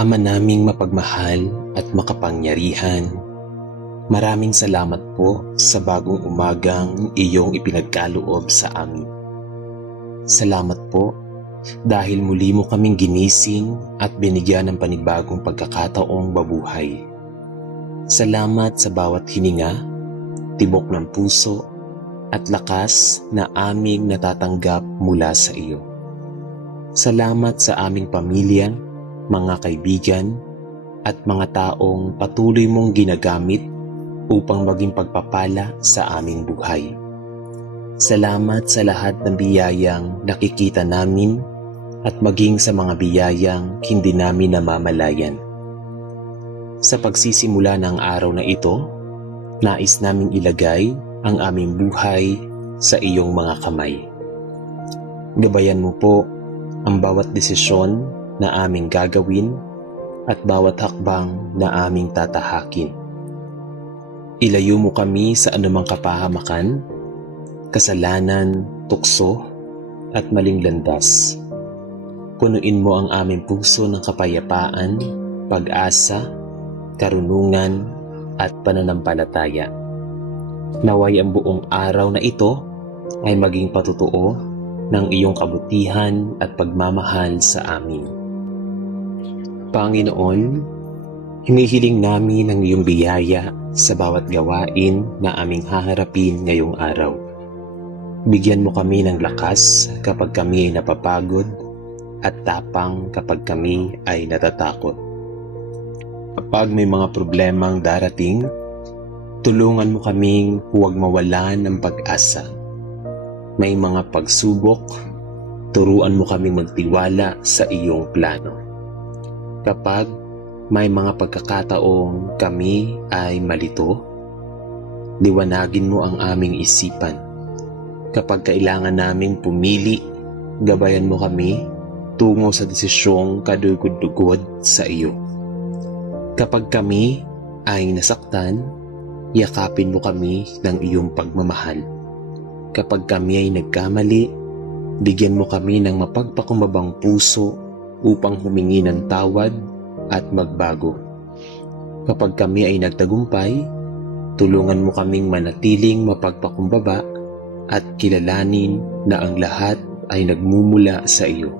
Ama naming mapagmahal at makapangyarihan, maraming salamat po sa bagong umagang iyong ipinagkaloob sa amin. Salamat po dahil muli mo kaming ginising at binigyan ng panibagong pagkakataong mabuhay. Salamat sa bawat hininga, tibok ng puso at lakas na aming natatanggap mula sa iyo. Salamat sa aming pamilya, mga kaibigan at mga taong patuloy mong ginagamit upang maging pagpapala sa aming buhay. Salamat sa lahat ng biyayang nakikita namin at maging sa mga biyayang hindi namin namamalayan. Sa pagsisimula ng araw na ito, nais naming ilagay ang aming buhay sa iyong mga kamay. Gabayan mo po ang bawat desisyon na aming gagawin at bawat hakbang na aming tatahakin. Ilayo mo kami sa anumang kapahamakan, kasalanan, tukso at maling landas. Punuin mo ang aming puso ng kapayapaan, pag-asa, karunungan at pananampalataya. Naway ang buong araw na ito ay maging patutuo ng iyong kabutihan at pagmamahal sa amin. Panginoon, hinihiling namin ang iyong biyaya sa bawat gawain na aming haharapin ngayong araw. Bigyan mo kami ng lakas kapag kami ay napapagod at tapang kapag kami ay natatakot. Kapag may mga problemang darating, tulungan mo kaming huwag mawalan ng pag-asa. May mga pagsubok, turuan mo kaming magtiwala sa iyong plano. Kapag may mga pagkakataong kami ay malito, liwanagin mo ang aming isipan. Kapag kailangan naming pumili, gabayan mo kami tungo sa desisyong kadugod-dugod sa iyo. Kapag kami ay nasaktan, yakapin mo kami ng iyong pagmamahal. Kapag kami ay nagkamali, bigyan mo kami ng mapagpakumbabang puso upang humingi ng tawad at magbago. Kapag kami ay nagtagumpay, tulungan mo kaming manatiling mapagpakumbaba at kilalanin na ang lahat ay nagmumula sa iyo.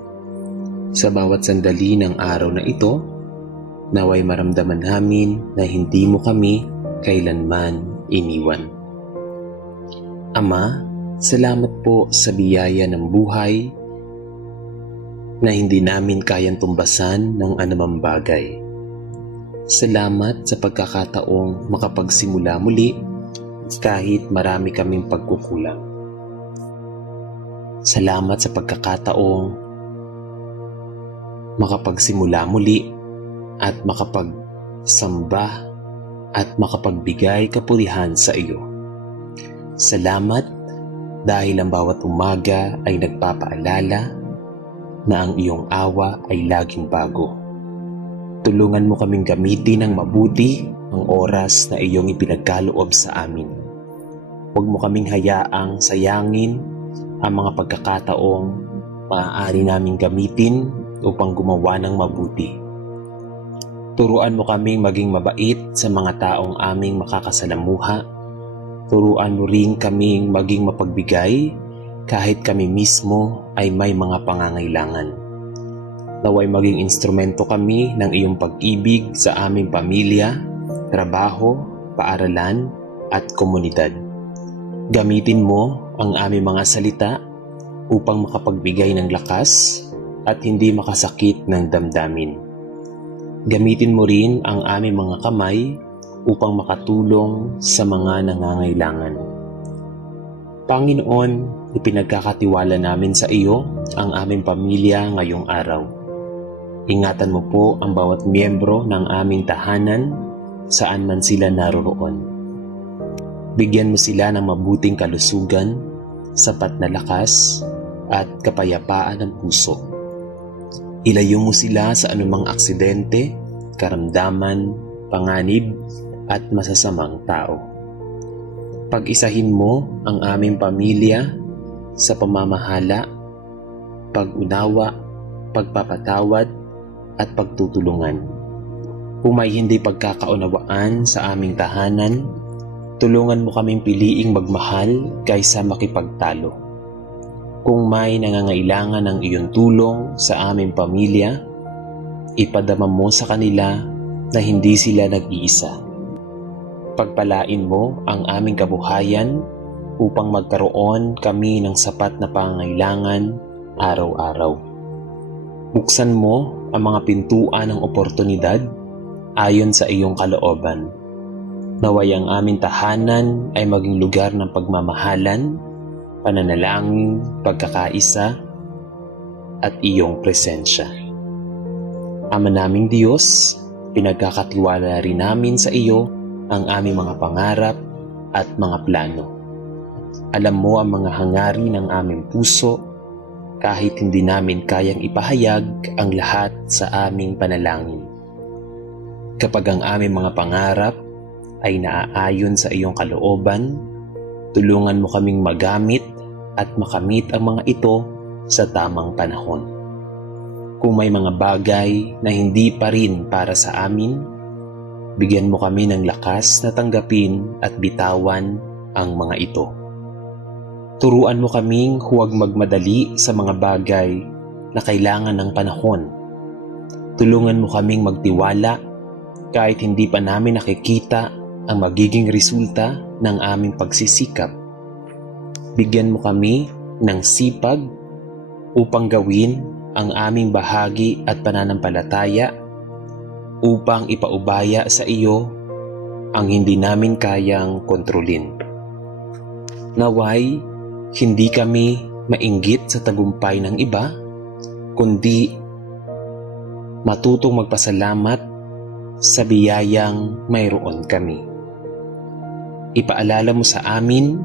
Sa bawat sandali ng araw na ito, naway maramdaman namin na hindi mo kami kailanman iniwan. Ama, salamat po sa biyaya ng buhay na hindi namin kayang tumbasan ng anumang bagay. Salamat sa pagkakataong makapagsimula muli kahit marami kaming pagkukulang. Salamat sa pagkakataong makapagsimula muli at makapagsamba at makapagbigay kapurihan sa iyo. Salamat dahil ang bawat umaga ay nagpapaalala na ang iyong awa ay laging bago. Tulungan mo kaming gamitin ng mabuti ang oras na iyong ipinagkaloob sa amin. Huwag mo kaming hayaang sayangin ang mga pagkakataong maaari naming gamitin upang gumawa ng mabuti. Turuan mo kaming maging mabait sa mga taong aming makakasalamuha. Turuan mo rin kaming maging mapagbigay kahit kami mismo ay may mga pangangailangan. Naway maging instrumento kami ng iyong pag-ibig sa aming pamilya, trabaho, paaralan at komunidad. Gamitin mo ang aming mga salita upang makapagbigay ng lakas at hindi makasakit ng damdamin. Gamitin mo rin ang aming mga kamay upang makatulong sa mga nangangailangan. Panginoon, ipinagkakatiwala namin sa iyo ang aming pamilya ngayong araw. Ingatan mo po ang bawat miyembro ng aming tahanan saan man sila naroroon. Bigyan mo sila ng mabuting kalusugan, sapat na lakas at kapayapaan ng puso. Ilayo mo sila sa anumang aksidente, karamdaman, panganib at masasamang tao. Pag-isahin mo ang aming pamilya sa pamamahala, pag-unawa, pagpapatawad at pagtutulungan. Kung may hindi pagkakaunawaan sa aming tahanan, tulungan mo kaming piliing magmahal kaysa makipagtalo. Kung may nangangailangan ng iyong tulong sa aming pamilya, ipadama mo sa kanila na hindi sila nag-iisa. Pagpalain mo ang aming kabuhayan upang magkaroon kami ng sapat na pangangailangan araw-araw. Buksan mo ang mga pintuan ng oportunidad ayon sa iyong kalooban. Naway ang aming tahanan ay maging lugar ng pagmamahalan, pananalangin, pagkakaisa, at iyong presensya. Ama naming Diyos, pinagkakatiwala rin namin sa iyo ang aming mga pangarap at mga plano. Alam mo ang mga hangarin ng aming puso kahit hindi namin kayang ipahayag ang lahat sa aming panalangin. Kapag ang aming mga pangarap ay naaayon sa iyong kalooban, tulungan mo kaming magamit at makamit ang mga ito sa tamang panahon. Kung may mga bagay na hindi pa rin para sa amin, bigyan mo kami ng lakas na tanggapin at bitawan ang mga ito. Turuan mo kaming huwag magmadali sa mga bagay na kailangan ng panahon. Tulungan mo kaming magtiwala kahit hindi pa namin nakikita ang magiging resulta ng aming pagsisikap. Bigyan mo kami ng sipag upang gawin ang aming bahagi at pananampalataya upang ipaubaya sa iyo ang hindi namin kayang kontrolin. Naway, hindi kami mainggit sa tagumpay ng iba, kundi matutong magpasalamat sa biyayang mayroon kami. Ipaalala mo sa amin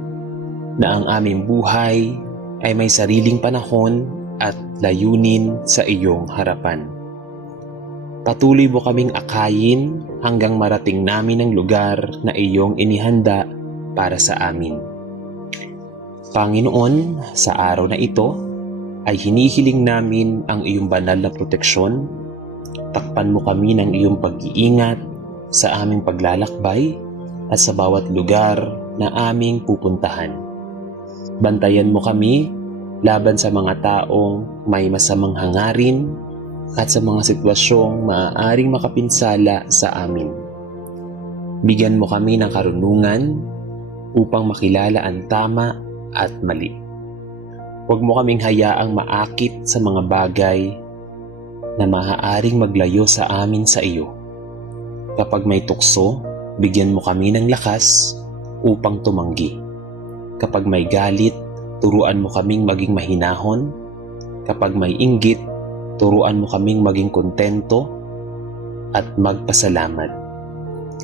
na ang aming buhay ay may sariling panahon at layunin sa iyong harapan. Patuloy mo kaming akayin hanggang marating namin ang lugar na iyong inihanda para sa amin. Panginoon, sa araw na ito ay hinihiling namin ang iyong banal na proteksyon. Takpan mo kami ng iyong pag-iingat sa aming paglalakbay at sa bawat lugar na aming pupuntahan. Bantayan mo kami laban sa mga taong may masamang hangarin at sa mga sitwasyong maaaring makapinsala sa amin. Bigyan mo kami ng karunungan upang makilala ang tama at mali. Huwag mo kaming hayaang maakit sa mga bagay na maaaring maglayo sa amin sa iyo. Kapag may tukso, bigyan mo kami ng lakas upang tumanggi. Kapag may galit, turuan mo kaming maging mahinahon. Kapag may inggit, turuan mo kaming maging kontento at magpasalamat.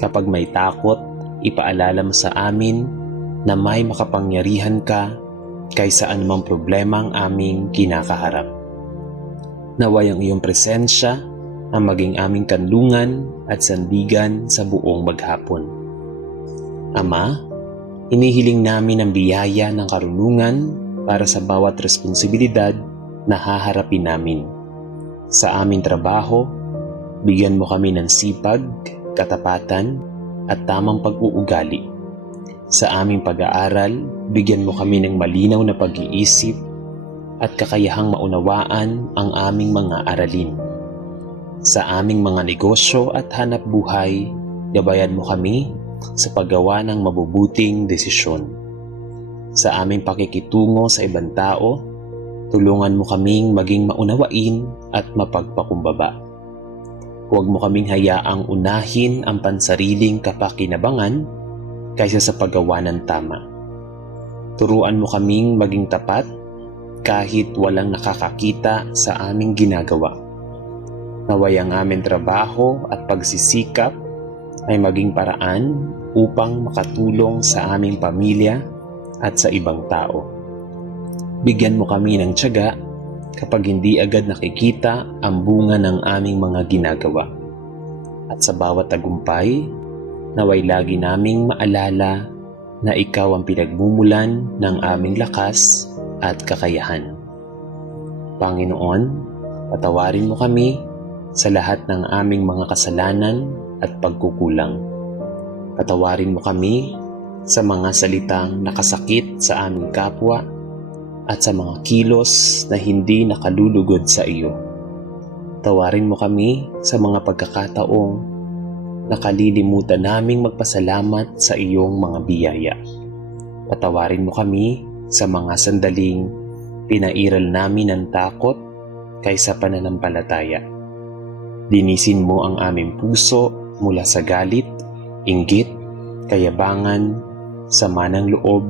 Kapag may takot, ipaalala mo sa amin na may makapangyarihan ka kaysa anumang problema ang aming kinakaharap. Naway ang iyong presensya ang maging aming kanlungan at sandigan sa buong maghapon. Ama, inihiling namin ang biyaya ng karunungan para sa bawat responsibilidad na haharapin namin. Sa aming trabaho, bigyan mo kami ng sipag, katapatan, at tamang pag-uugali. Sa aming pag-aaral, bigyan mo kami ng malinaw na pag-iisip at kakayahang maunawaan ang aming mga aralin. Sa aming mga negosyo at hanap buhay, gabayan mo kami sa paggawa ng mabubuting desisyon. Sa aming pakikitungo sa ibang tao, tulungan mo kaming maging maunawain at mapagpakumbaba. Huwag mo kaming hayaang unahin ang pansariling kapakinabangan kaysa sa paggawa ng tama. Turuan mo kaming maging tapat kahit walang nakakakita sa aming ginagawa. Naway ang aming trabaho at pagsisikap ay maging paraan upang makatulong sa aming pamilya at sa ibang tao. Bigyan mo kami ng tiyaga kapag hindi agad nakikita ang bunga ng aming mga ginagawa. At sa bawat tagumpay, naway lagi naming maalala na ikaw ang pinagmumulan ng aming lakas at kakayahan. Panginoon, patawarin mo kami sa lahat ng aming mga kasalanan at pagkukulang. Patawarin mo kami sa mga salitang nakasakit sa aming kapwa at sa mga kilos na hindi nakalulugod sa iyo. Tawarin mo kami sa mga pagkakataong nakalilimutan naming magpasalamat sa iyong mga biyaya. Patawarin mo kami sa mga sandaling pinairal namin ng takot kaysa pananampalataya. Linisin mo ang aming puso mula sa galit, inggit, kayabangan, sama ng loob,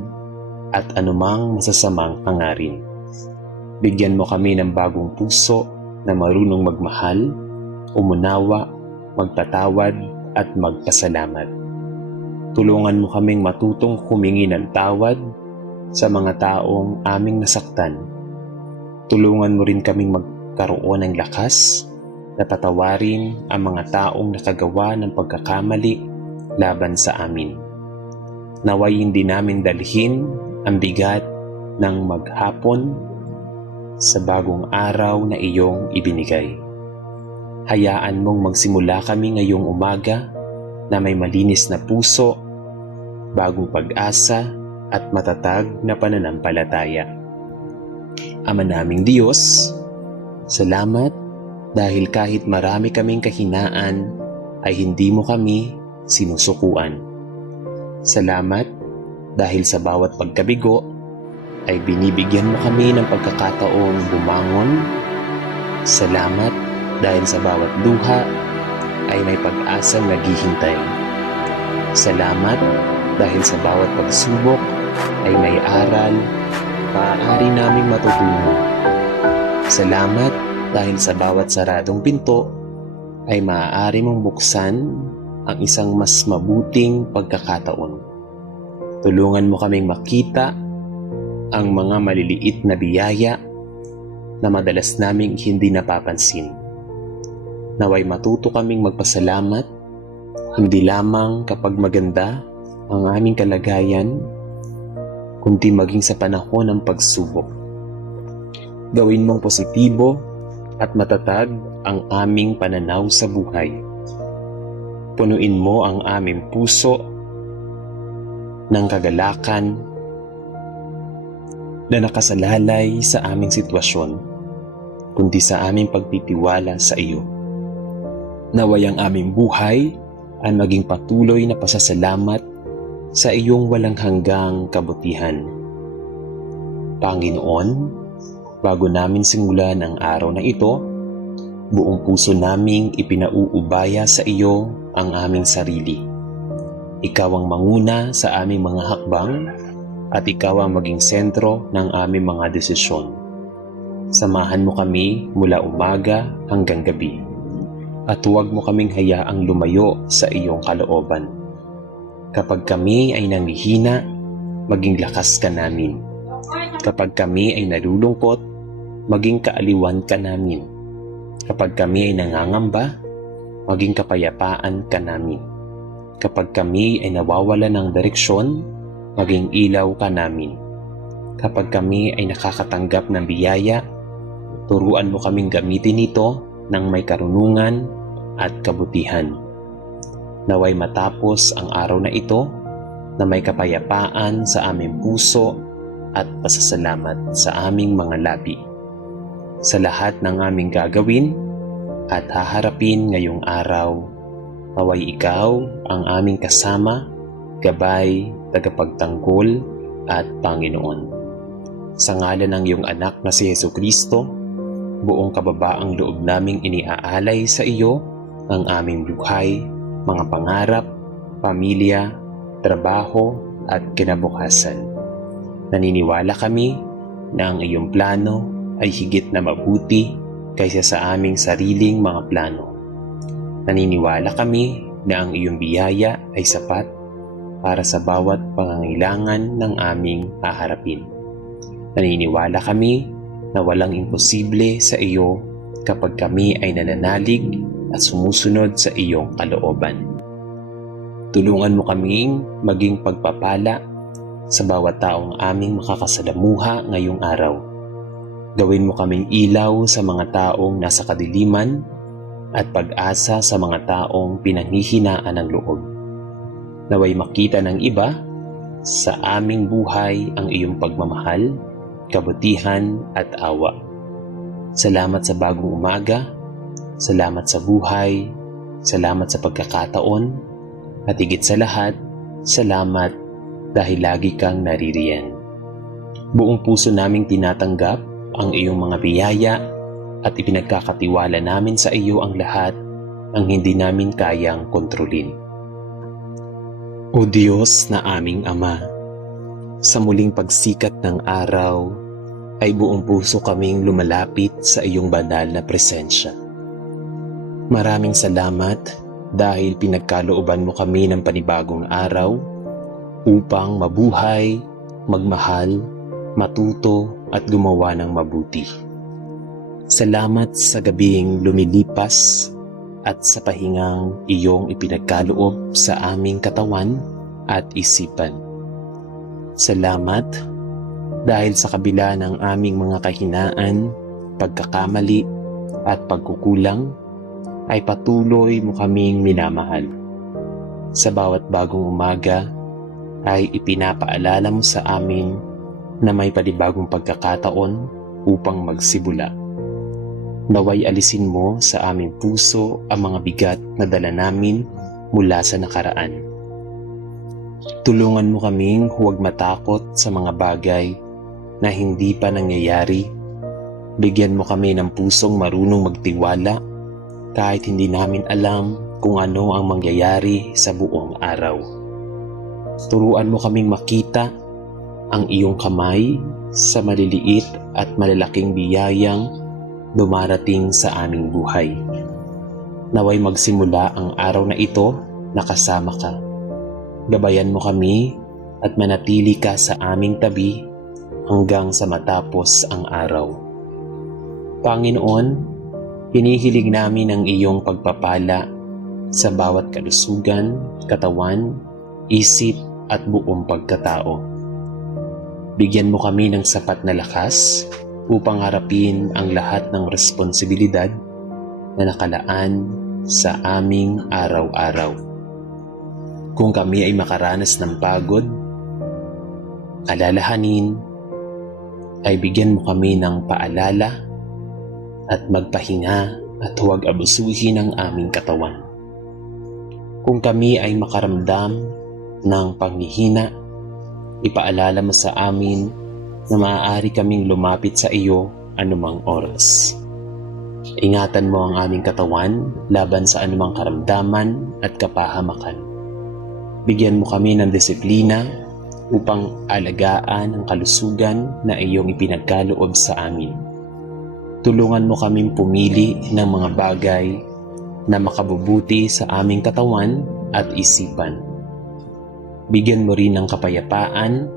at anumang masasamang hangarin. Bigyan mo kami ng bagong puso na marunong magmahal, umunawa, magpatawad, at magpasalamat. Tulungan mo kaming matutong humingi ng tawad sa mga taong aming nasaktan. Tulungan mo rin kaming magkaroon ng lakas na patawarin ang mga taong nakagawa ng pagkakamali laban sa amin. Naway hindi namin dalhin ang bigat ng maghapon sa bagong araw na iyong ibinigay. Hayaan mong magsimula kami ngayong umaga na may malinis na puso, bagong pag-asa at matatag na pananampalataya. Ama naming Diyos, salamat dahil kahit marami kaming kahinaan ay hindi mo kami sinusukuan. Salamat dahil sa bawat pagkabigo ay binibigyan mo kami ng pagkakataong bumangon. Salamat dahil sa bawat luha ay may pag-asang naghihintay. Salamat dahil sa bawat pagsubok ay may aral maaari naming matutunan. Salamat dahil sa bawat saradong pinto ay maaari mong buksan ang isang mas mabuting pagkakataon. Tulungan mo kaming makita ang mga maliliit na biyaya na madalas naming hindi napapansin. Naway matuto kaming magpasalamat, hindi lamang kapag maganda ang aming kalagayan, kundi maging sa panahon ng pagsubok. Gawin mong positibo at matatag ang aming pananaw sa buhay. Punuin mo ang aming puso ng kagalakan na nakasalalay sa aming sitwasyon, kundi sa aming pagtitiwala sa iyo. Naway ang aming buhay ay maging patuloy na pasasalamat sa iyong walang hanggang kabutihan. Panginoon, bago namin simulan ang araw na ito, buong puso naming ipinauubaya sa iyo ang aming sarili. Ikaw ang manguna sa aming mga hakbang at ikaw ang maging sentro ng aming mga desisyon. Samahan mo kami mula umaga hanggang gabi at huwag mo kaming hayaang lumayo sa iyong kalooban. Kapag kami ay nanghihina, maging lakas ka namin. Kapag kami ay nalulungkot, maging kaaliwan ka namin. Kapag kami ay nangangamba, maging kapayapaan ka namin. Kapag kami ay nawawala ng direksyon, maging ilaw ka namin. Kapag kami ay nakakatanggap ng biyaya, turuan mo kaming gamitin ito ng may karunungan at kabutihan. Naway matapos ang araw na ito na may kapayapaan sa aming puso at pasasalamat sa aming mga labi. Sa lahat ng aming gagawin at haharapin ngayong araw, naway ikaw ang aming kasama, gabay, tagapagtanggol at Panginoon. Sa ngalan ng iyong anak na si Jesucristo, buong kababaang loob naming iniaalay sa iyo ang aming buhay, mga pangarap, pamilya, trabaho at kinabukasan. Naniniwala kami na ang iyong plano ay higit na mabuti kaysa sa aming sariling mga plano. Naniniwala kami na ang iyong biyaya ay sapat para sa bawat pangangailangan ng aming haharapin. Naniniwala kami na walang imposible sa iyo kapag kami ay nananalig at sumusunod sa iyong kalooban. Tulungan mo kaming maging pagpapala sa bawat taong aming makakasalamuha ngayong araw. Gawin mo kaming ilaw sa mga taong nasa kadiliman at pag-asa sa mga taong pinanghihinaan ng loob. Naway makita ng iba sa aming buhay ang iyong pagmamahal, kabutihan at awa. Salamat sa bagong umaga, salamat sa buhay, salamat sa pagkakataon, at higit sa lahat, salamat dahil lagi kang naririyan. Buong puso naming tinatanggap ang iyong mga biyaya at ipinagkakatiwala namin sa iyo ang lahat ang hindi namin kayang kontrolin. O Diyos na aming Ama, sa muling pagsikat ng araw ay buong puso kaming lumalapit sa iyong banal na presensya. Maraming salamat dahil pinagkalooban mo kami ng panibagong araw upang mabuhay, magmahal, matuto at gumawa ng mabuti. Salamat sa gabing lumilipas at sa pahingang iyong ipinagkaloob sa aming katawan at isipan. Salamat dahil sa kabila ng aming mga kahinaan, pagkakamali at pagkukulang ay patuloy mo kaming minamahal. Sa bawat bagong umaga ay ipinapaalala mo sa amin na may panibagong pagkakataon upang magsimula. Naway alisin mo sa aming puso ang mga bigat na dala namin mula sa nakaraan. Tulungan mo kaming huwag matakot sa mga bagay na hindi pa nangyayari. Bigyan mo kami ng pusong marunong magtiwala kahit hindi namin alam kung ano ang mangyayari sa buong araw. Turuan mo kaming makita ang iyong kamay sa maliliit at malalaking biyayang dumarating sa aming buhay. Naway magsimula ang araw na ito na kasama ka. Gabayan mo kami at manatili ka sa aming tabi hanggang sa matapos ang araw. Panginoon, hinihiling namin ang iyong pagpapala sa bawat kalusugan, katawan, isip at buong pagkatao. Bigyan mo kami ng sapat na lakas upang harapin ang lahat ng responsibilidad na nakalaan sa aming araw-araw. Kung kami ay makaranas ng pagod, alalahanin, ay bigyan mo kami ng paalala at magpahinga at huwag abusuhin ang aming katawan. Kung kami ay makaramdam ng panghihina, ipaalala mo sa amin na maaari kaming lumapit sa iyo anumang oras. Ingatan mo ang aming katawan laban sa anumang karamdaman at kapahamakan. Bigyan mo kami ng disiplina upang alagaan ang kalusugan na iyong ipinagkaloob sa amin. Tulungan mo kaming pumili ng mga bagay na makabubuti sa aming katawan at isipan. Bigyan mo rin ng kapayapaan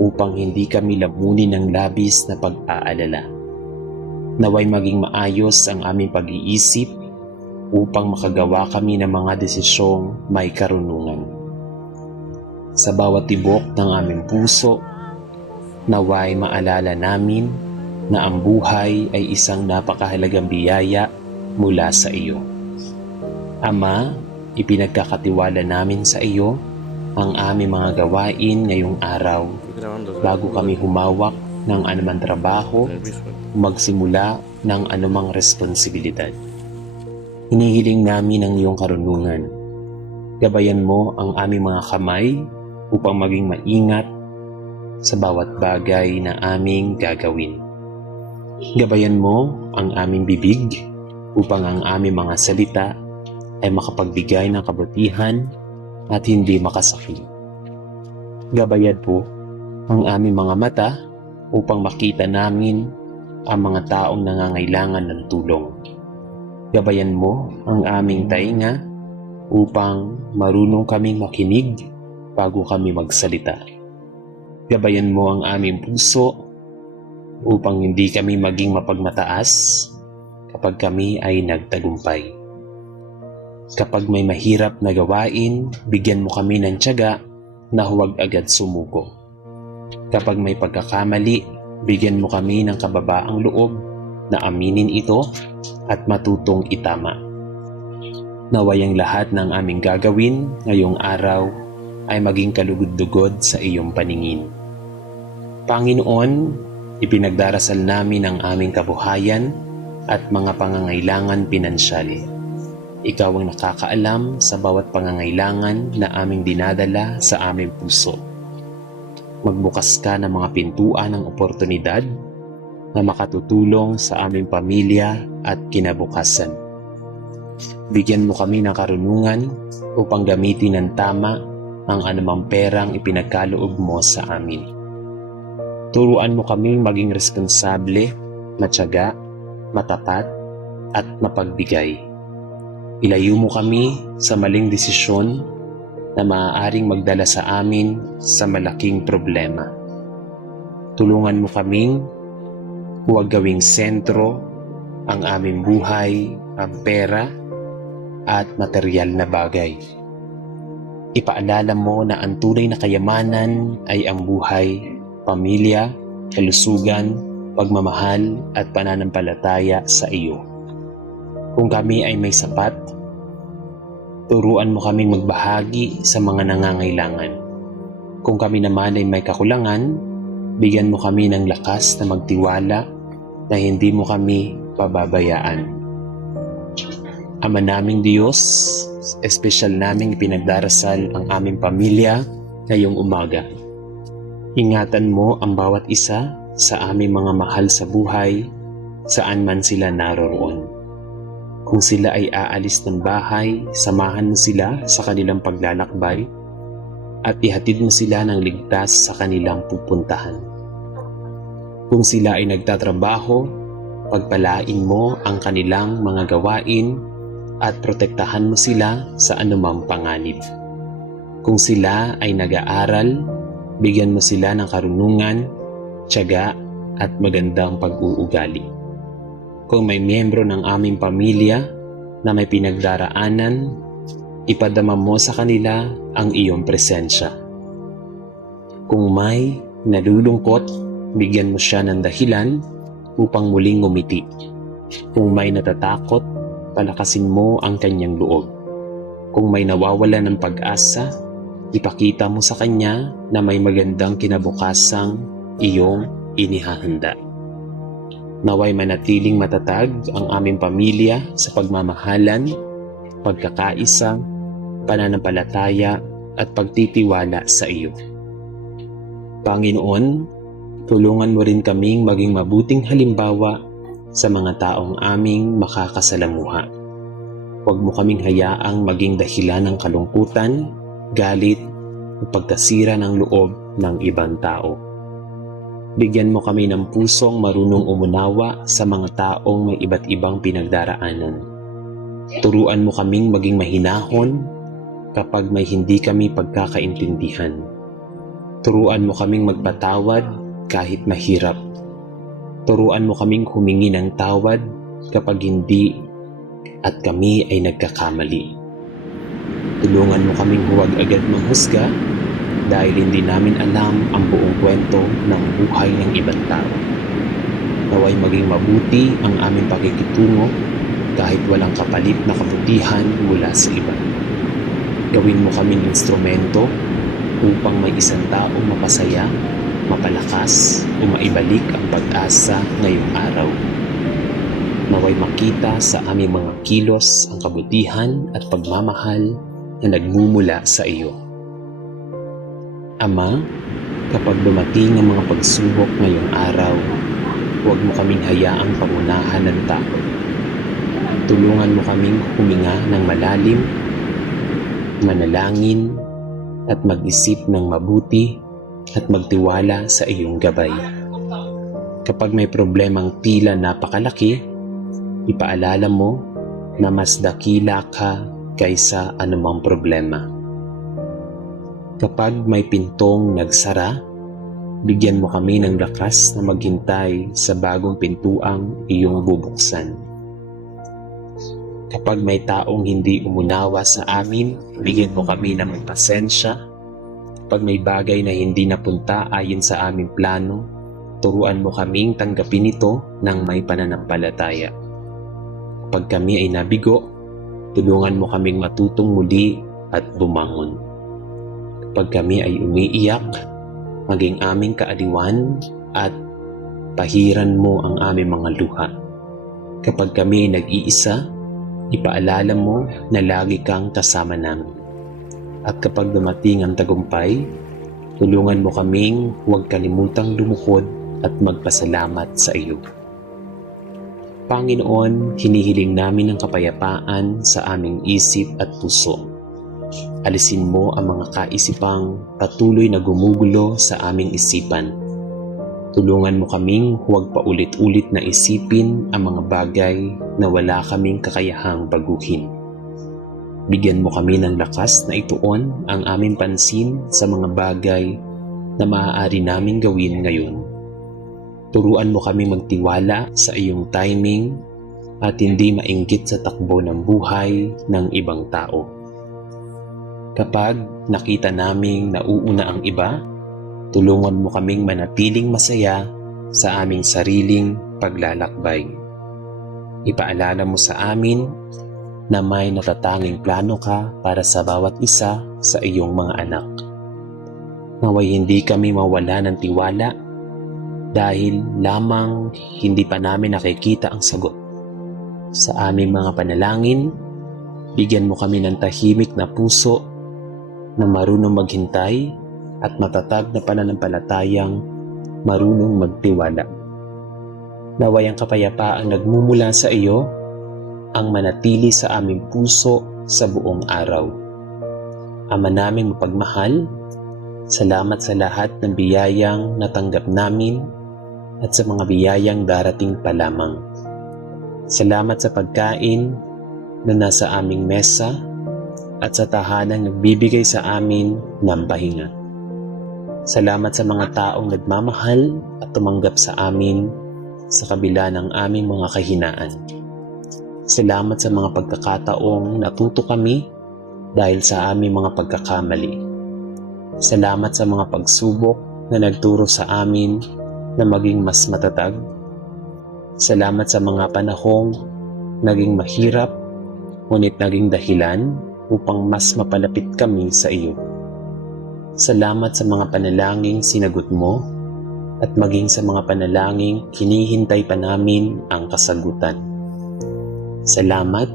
upang hindi kami lamunin ng labis na pag-aalala. Naway maging maayos ang aming pag-iisip upang makagawa kami ng mga desisyong may karunungan. Sa bawat tibok ng aming puso, naway maalala namin na ang buhay ay isang napakahalagang biyaya mula sa iyo. Ama, ipinagkakatiwala namin sa iyo ang aming mga gawain ngayong araw bago kami humawak ng anumang trabaho, magsimula ng anumang responsibilidad. Hinihiling namin ang iyong karunungan. Gabayan mo ang aming mga kamay upang maging maingat sa bawat bagay na aming gagawin. Gabayan mo ang aming bibig upang ang aming mga salita ay makapagbigay ng kabutihan at hindi makasakit. Gabayan po ang aming mga mata upang makita namin ang mga taong nangangailangan ng tulong. Gabayan mo ang aming tainga upang marunong kaming makinig bago kami magsalita. Gabayan mo ang aming puso upang hindi kami maging mapagmataas kapag kami ay nagtagumpay. Kapag may mahirap na gawain, bigyan mo kami ng tiyaga na huwag agad sumuko. Kapag may pagkakamali, bigyan mo kami ng kababaang loob na aminin ito at matutong itama. Naway ang lahat ng aming gagawin ngayong araw ay maging kalugod-dugod sa iyong paningin. Panginoon, ipinagdarasal namin ang aming kabuhayan at mga pangangailangan pinansyal. Ikaw ang nakakaalam sa bawat pangangailangan na aming dinadala sa aming puso. Magbukas ka ng mga pintuan ng oportunidad na makatutulong sa aming pamilya at kinabukasan. Bigyan mo kami ng karunungan upang gamitin ng tama ang anumang perang ipinagkaloob mo sa amin. Turuan mo kaming maging responsable, matyaga, matapat, at mapagbigay. Ilayo mo kami sa maling desisyon na maaaring magdala sa amin sa malaking problema. Tulungan mo kaming huwag gawing sentro ang aming buhay, ang pera, at materyal na bagay. Ipaalala mo na ang tunay na kayamanan ay ang buhay, pamilya, kalusugan, pagmamahal at pananampalataya sa iyo. Kung kami ay may sapat, turuan mo kaming magbahagi sa mga nangangailangan. Kung kami naman ay may kakulangan, bigyan mo kami ng lakas na magtiwala na hindi mo kami pababayaan. Ama naming Diyos, espesyal naming ipinagdarasal ang aming pamilya ngayong umaga. Ingatan mo ang bawat isa sa aming mga mahal sa buhay, saan man sila naroroon. Kung sila ay aalis ng bahay, samahan mo sila sa kanilang paglalakbay at ihatid mo sila ng ligtas sa kanilang pupuntahan. Kung sila ay nagtatrabaho, pagpalain mo ang kanilang mga gawain at protektahan mo sila sa anumang panganib. Kung sila ay nag-aaral, bigyan mo sila ng karunungan, tiyaga at magandang pag-uugali. Kung may miyembro ng aming pamilya na may pinagdaraanan, ipadama mo sa kanila ang iyong presensya. Kung may nalulungkot, bigyan mo siya ng dahilan upang muling ngumiti. Kung may natatakot, palakasin mo ang kanyang loob. Kung may nawawala ng pag-asa, ipakita mo sa kanya na may magandang kinabukasang iyong inihahanda. Naway manatiling matatag ang aming pamilya sa pagmamahalan, pagkakaisa, pananampalataya at pagtitiwala sa iyo. Panginoon, tulungan mo rin kaming maging mabuting halimbawa sa mga taong aming makakasalamuha. Huwag mo kaming hayaang maging dahilan ng kalungkutan, galit, o pagkasira ng loob ng ibang tao. Bigyan mo kami ng pusong marunong umunawa sa mga taong may iba't ibang pinagdaraanan. Turuan mo kaming maging mahinahon kapag may hindi kami pagkakaintindihan. Turuan mo kaming magpatawad kahit mahirap. Turuan mo kaming humingi ng tawad kapag hindi at kami ay nagkakamali. Tulungan mo kaming huwag agad manghusga dahil hindi namin alam ang buong kwento ng buhay ng ibang tao. Naway maging mabuti ang aming pakikitungo kahit walang kapalit na kabutihan mula sa iba. Gawin mo kaming instrumento upang may isang taong mapasaya, mapalakas o maibalik ang pag-asa ngayong araw. Naway makita sa aming mga kilos ang kabutihan at pagmamahal na nagmumula sa iyo. Ama, kapag dumating ang mga pagsubok ngayong araw, huwag mo kaming hayaang pangunahan ng takot. Tulungan mo kaming huminga ng malalim, manalangin at mag-isip ng mabuti at magtiwala sa iyong gabay. Kapag may problemang tila napakalaki, ipaalala mo na mas dakila ka kaysa anumang problema. Kapag may pintong nagsara, bigyan mo kami ng lakas na maghintay sa bagong pintuang iyong bubuksan. Kapag may taong hindi umunawa sa amin, bigyan mo kami ng pasensya. Kapag may bagay na hindi napunta ayon sa aming plano, turuan mo kaming tanggapin ito ng may pananampalataya. Kapag kami ay nabigo, tulungan mo kaming matutong muli at bumangon. Kapag kami ay umiiyak, maging aming kaaliwan at pahiran mo ang aming mga luha. Kapag kami ay nag-iisa, ipaalala mo na lagi kang kasama namin. At kapag dumating ang tagumpay, tulungan mo kaming huwag kalimutang lumuhod at magpasalamat sa iyo. Panginoon, hinihiling namin ang kapayapaan sa aming isip at puso. Alisin mo ang mga kaisipang patuloy na gumugulo sa aming isipan. Tulungan mo kaming huwag paulit-ulit na isipin ang mga bagay na wala kaming kakayahang baguhin. Bigyan mo kami ng lakas na ituon ang aming pansin sa mga bagay na maaari naming gawin ngayon. Turuan mo kami magtiwala sa iyong timing at hindi mainggit sa takbo ng buhay ng ibang tao. Kapag nakita naming nauuna ang iba, tulungan mo kaming manatiling masaya sa aming sariling paglalakbay. Ipaalala mo sa amin na may natatanging plano ka para sa bawat isa sa iyong mga anak. Naway hindi kami mawala ng tiwala dahil lamang hindi pa namin nakikita ang sagot. Sa aming mga panalangin, bigyan mo kami ng tahimik na puso na marunong maghintay at matatag na pananampalatayang marunong magtiwala. Naway ang kapayapaang nagmumula sa iyo ang manatili sa aming puso sa buong araw. Ama naming mapagmahal, salamat sa lahat ng biyayang natanggap namin at sa mga biyayang darating pa lamang. Salamat sa pagkain na nasa aming mesa at sa tahanang nagbibigay sa amin ng pahinga. Salamat sa mga taong nagmamahal at tumanggap sa amin sa kabila ng aming mga kahinaan. Salamat sa mga pagkakataong natuto kami dahil sa aming mga pagkakamali. Salamat sa mga pagsubok na nagturo sa amin na maging mas matatag. Salamat sa mga panahong naging mahirap, ngunit naging dahilan upang mas mapalapit kami sa iyo. Salamat sa mga panalangin sinagot mo at maging sa mga panalangin hinihintay pa namin ang kasagutan. Salamat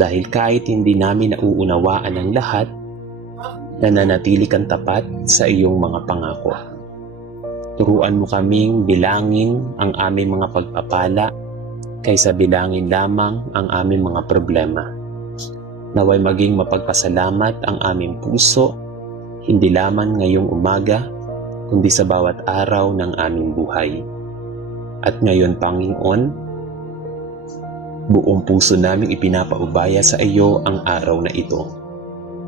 dahil kahit hindi namin nauunawaan ang lahat, nananatili kang tapat sa iyong mga pangako. Turuan mo kaming bilangin ang aming mga pagpapala kaysa bilangin lamang ang aming mga problema. Naway maging mapagpasalamat ang aming puso, hindi lamang ngayong umaga, kundi sa bawat araw ng aming buhay. At ngayon, Panginoon, buong puso naming ipinapaubaya sa iyo ang araw na ito.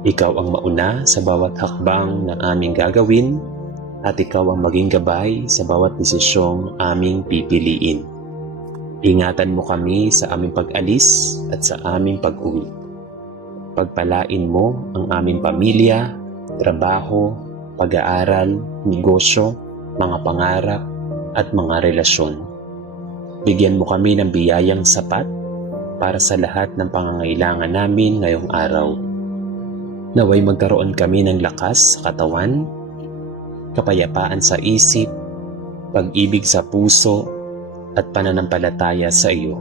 Ikaw ang mauna sa bawat hakbang na aming gagawin at ikaw ang maging gabay sa bawat desisyong aming pipiliin. Ingatan mo kami sa aming pag-alis at sa aming pag-uwi. Pagpalain mo ang aming pamilya, trabaho, pag-aaral, negosyo, mga pangarap at mga relasyon. Bigyan mo kami ng biyayang sapat para sa lahat ng pangangailangan namin ngayong araw. Naway magkaroon kami ng lakas sa katawan, kapayapaan sa isip, pag-ibig sa puso, at pananampalataya sa iyo.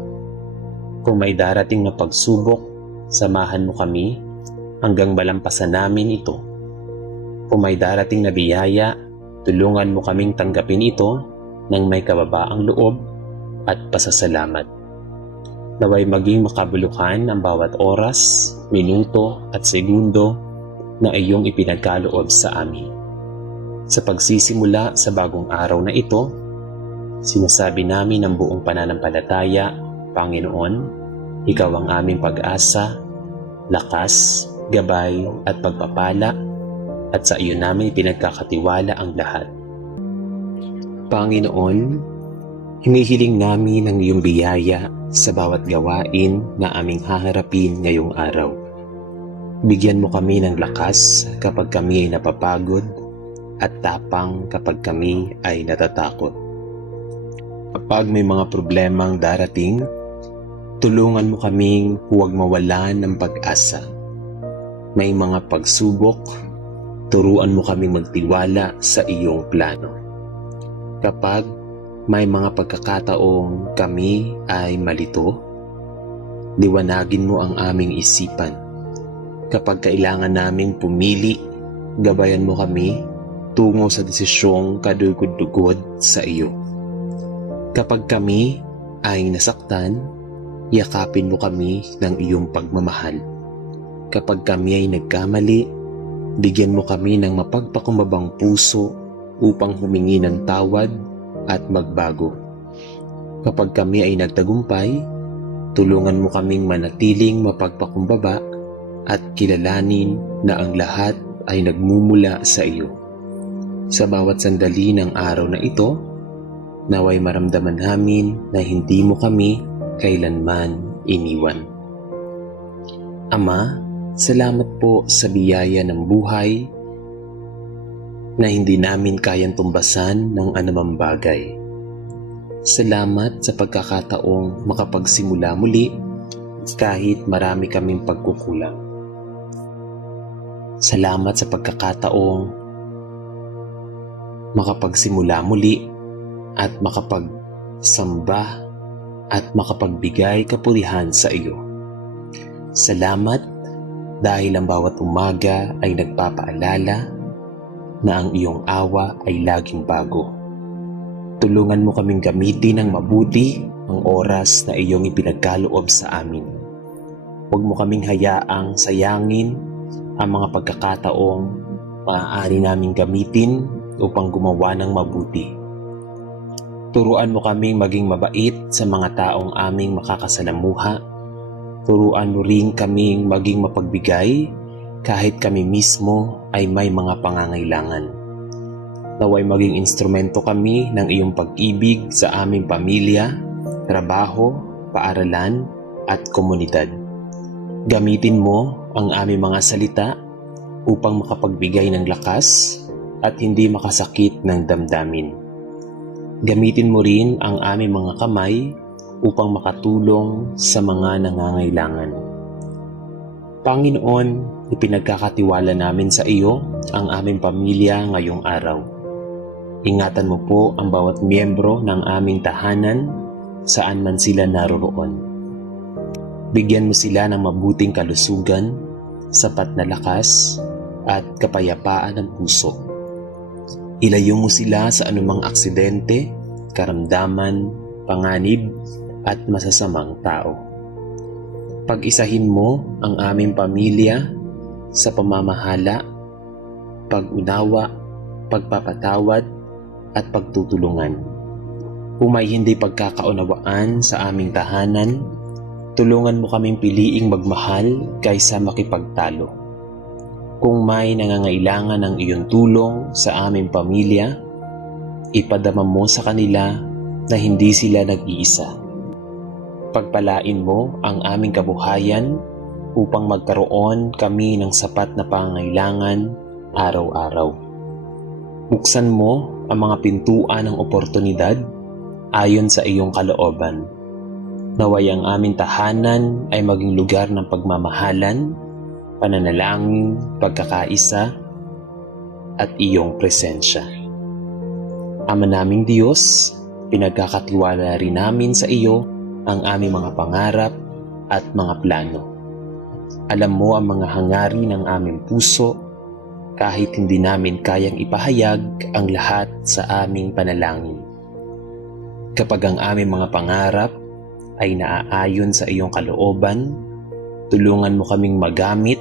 Kung may darating na pagsubok, samahan mo kami hanggang malampasan namin ito. Kung may darating na biyaya, tulungan mo kaming tanggapin ito ng may kababaang loob at pasasalamat. Naway maging makabuluhan ang bawat oras, minuto at segundo na iyong ipinagkaloob sa amin. Sa pagsisimula sa bagong araw na ito, sinasabi namin ng buong pananampalataya, Panginoon, Ikaw ang aming pag-asa, lakas, gabay at pagpapala, at sa iyo namin pinagkakatiwala ang lahat. Panginoon, hinihiling namin ang iyong biyaya sa bawat gawain na aming haharapin ngayong araw. Bigyan mo kami ng lakas kapag kami ay napapagod at tapang kapag kami ay natatakot. Kapag may mga problemang darating, Tulungan mo kaming huwag mawalan ng pag-asa. May mga pagsubok, turuan mo kaming magtiwala sa iyong plano. Kapag may mga pagkakataong kami ay malito, liwanagin mo ang aming isipan. Kapag kailangan naming pumili, gabayan mo kami tungo sa desisyong kadugod-dugod sa iyo. Kapag kami ay nasaktan, yakapin mo kami ng iyong pagmamahal. Kapag kami ay nagkamali, bigyan mo kami ng mapagpakumbabang puso upang humingi ng tawad at magbago. Kapag kami ay nagtagumpay, tulungan mo kaming manatiling mapagpakumbaba at kilalanin na ang lahat ay nagmumula sa iyo. Sa bawat sandali ng araw na ito, naway maramdaman namin na hindi mo kami kailanman iniwan. Ama, salamat po sa biyaya ng buhay na hindi namin kayang tumbasan ng anumang bagay. Salamat sa pagkakataong makapagsimula muli kahit marami kaming pagkukulang. Salamat sa pagkakataong makapagsimula muli at makapagsamba at makapagbigay kapurihan sa iyo. Salamat dahil ang bawat umaga ay nagpapaalala na ang iyong awa ay laging bago. Tulungan mo kaming gamitin ng mabuti ang oras na iyong ipinagkaloob sa amin. Huwag mo kaming hayaang sayangin ang mga pagkakataong maaari naming gamitin upang gumawa ng mabuti. Turuan mo kaming maging mabait sa mga taong aming makakasalamuha. Turuan mo rin kaming maging mapagbigay kahit kami mismo ay may mga pangangailangan. Naway maging instrumento kami ng iyong pag-ibig sa aming pamilya, trabaho, paaralan at komunidad. Gamitin mo ang aming mga salita upang makapagbigay ng lakas at hindi makasakit ng damdamin. Gamitin mo rin ang aming mga kamay upang makatulong sa mga nangangailangan. Panginoon, ipinagkakatiwala namin sa iyo ang aming pamilya ngayong araw. Ingatan mo po ang bawat miyembro ng aming tahanan saan man sila naroroon. Bigyan mo sila ng mabuting kalusugan, sapat na lakas at kapayapaan ng puso. Ilayo mo sila sa anumang aksidente, karamdaman, panganib at masasamang tao. Pag-isahin mo ang aming pamilya sa pamamahala, pag-unawa, pagpapatawad at pagtutulungan. Kung may hindi pagkakaunawaan sa aming tahanan, tulungan mo kaming piliing magmahal kaysa makipagtalo. Kung may nangangailangan ng iyong tulong sa aming pamilya, ipadama mo sa kanila na hindi sila nag-iisa. Pagpalain mo ang aming kabuhayan upang magkaroon kami ng sapat na pangangailangan araw-araw. Buksan mo ang mga pintuan ng oportunidad ayon sa iyong kalooban. Naway ang aming tahanan ay maging lugar ng pagmamahalan, pananalangin, pagkakaisa, at iyong presensya. Ama naming Diyos, pinagkakatiwala rin namin sa iyo ang aming mga pangarap at mga plano. Alam mo ang mga hangarin ng aming puso kahit hindi namin kayang ipahayag ang lahat sa aming panalangin. Kapag ang aming mga pangarap ay naaayon sa iyong kalooban, tulungan mo kaming magamit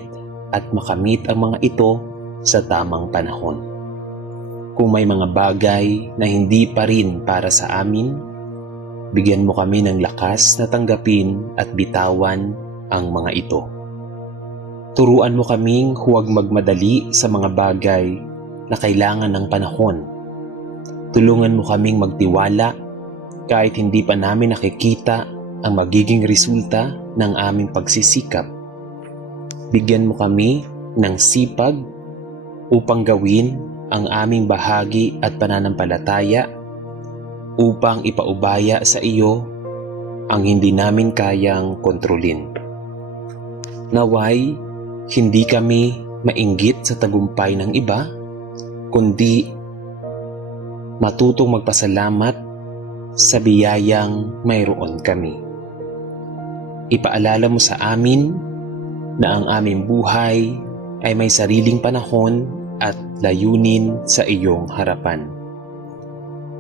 at makamit ang mga ito sa tamang panahon. Kung may mga bagay na hindi pa rin para sa amin, bigyan mo kami ng lakas na tanggapin at bitawan ang mga ito. Turuan mo kaming huwag magmadali sa mga bagay na kailangan ng panahon. Tulungan mo kaming magtiwala kahit hindi pa namin nakikita ang magiging resulta ng aming pagsisikap. Bigyan mo kami ng sipag upang gawin ang aming bahagi at pananampalataya upang ipaubaya sa iyo ang hindi namin kayang kontrolin. Naway, hindi kami mainggit sa tagumpay ng iba, kundi matutong magpasalamat sa biyayang mayroon kami. Ipaalala mo sa amin na ang aming buhay ay may sariling panahon at layunin sa iyong harapan.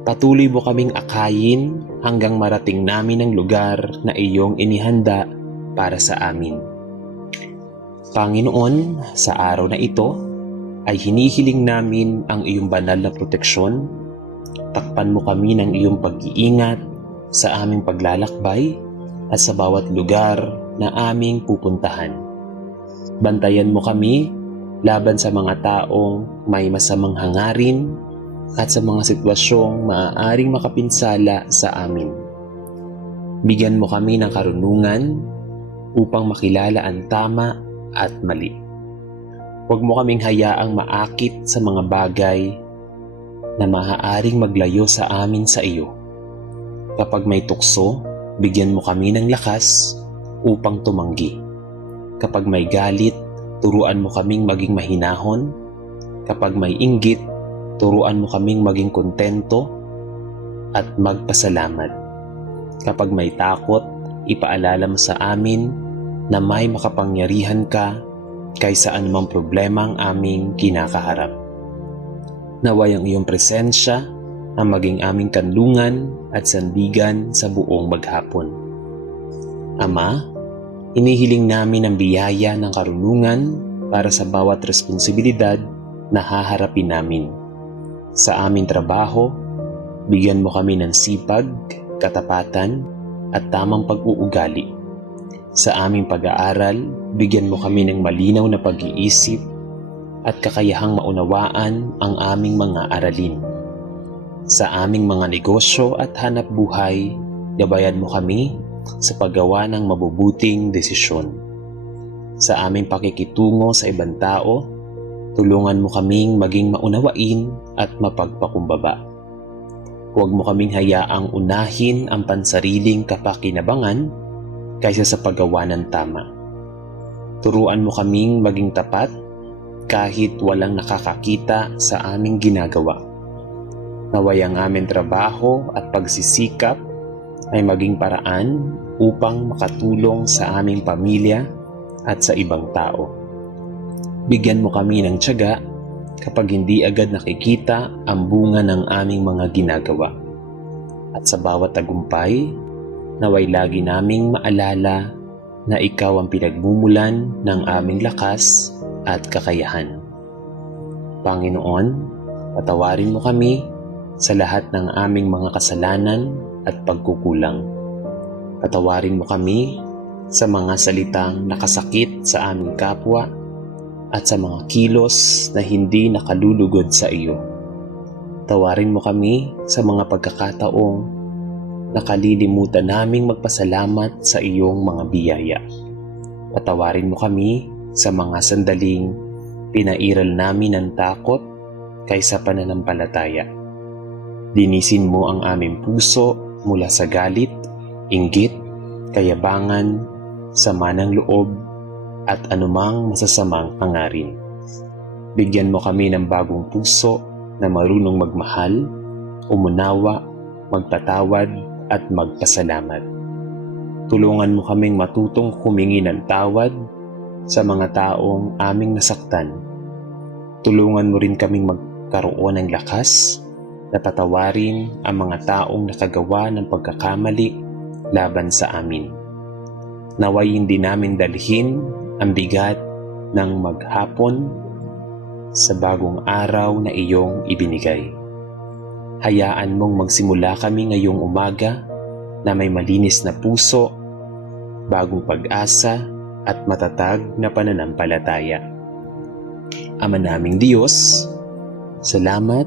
Patuloy mo kaming akayin hanggang marating namin ang lugar na iyong inihanda para sa amin. Panginoon, sa araw na ito ay hinihiling namin ang iyong banal na proteksyon. Takpan mo kami ng iyong pag-iingat sa aming paglalakbay at sa bawat lugar na aming pupuntahan. Bantayan mo kami laban sa mga taong may masamang hangarin at sa mga sitwasyong maaaring makapinsala sa amin. Bigyan mo kami ng karunungan upang makilala ang tama at mali. Huwag mo kaming hayaang maakit sa mga bagay na maaaring maglayo sa amin sa iyo. Kapag may tukso, bigyan mo kami ng lakas upang tumanggi. Kapag may galit, turuan mo kaming maging mahinahon. Kapag may inggit, turuan mo kaming maging kontento at magpasalamat. Kapag may takot, ipaalala mo sa amin na may makapangyarihan ka kaysa anumang problema ang aming kinakaharap. Naway ang iyong presensya ang maging aming kanlungan at sandigan sa buong maghapon. Ama, inihiling namin ang biyaya ng karunungan para sa bawat responsibilidad na haharapin namin. Sa aming trabaho, bigyan mo kami ng sipag, katapatan, at tamang pag-uugali. Sa aming pag-aaral, bigyan mo kami ng malinaw na pag-iisip at kakayahang maunawaan ang aming mga aralin. Sa aming mga negosyo at hanap buhay, gabayan mo kami sa paggawa ng mabubuting desisyon. Sa aming pakikitungo sa ibang tao, tulungan mo kaming maging maunawain at mapagpakumbaba. Huwag mo kaming hayaang unahin ang pansariling kapakinabangan kaysa sa paggawa ng tama. Turuan mo kaming maging tapat kahit walang nakakakita sa aming ginagawa. Naway ang aming trabaho at pagsisikap ay maging paraan upang makatulong sa aming pamilya at sa ibang tao. Bigyan mo kami ng tiyaga kapag hindi agad nakikita ang bunga ng aming mga ginagawa. At sa bawat tagumpay, naway lagi naming maalala na ikaw ang pinagmumulan ng aming lakas at kakayahan. Panginoon, patawarin mo kami sa lahat ng aming mga kasalanan at pagkukulang. Patawarin mo kami sa mga salitang nakasakit sa aming kapwa at sa mga kilos na hindi nakalulugod sa iyo. Tawarin mo kami sa mga pagkakataong nakalilimutan naming magpasalamat sa iyong mga biyaya. Patawarin mo kami sa mga sandaling pinairal namin ng takot kaysa pananampalataya. Linisin mo ang aming puso mula sa galit, inggit, kayabangan, sama ng loob, at anumang masasamang hangarin. Bigyan mo kami ng bagong puso na marunong magmahal, umunawa, magpatawad, at magpasalamat. Tulungan mo kaming matutong humingi ng tawad sa mga taong aming nasaktan. Tulungan mo rin kaming magkaroon ng lakas na patawarin ang mga taong nakagawa ng pagkakamali laban sa amin. Naway hindi namin dalhin ang bigat ng maghapon sa bagong araw na iyong ibinigay. Hayaan mong magsimula kami ngayong umaga na may malinis na puso, bagong pag-asa at matatag na pananampalataya. Ama naming Diyos, salamat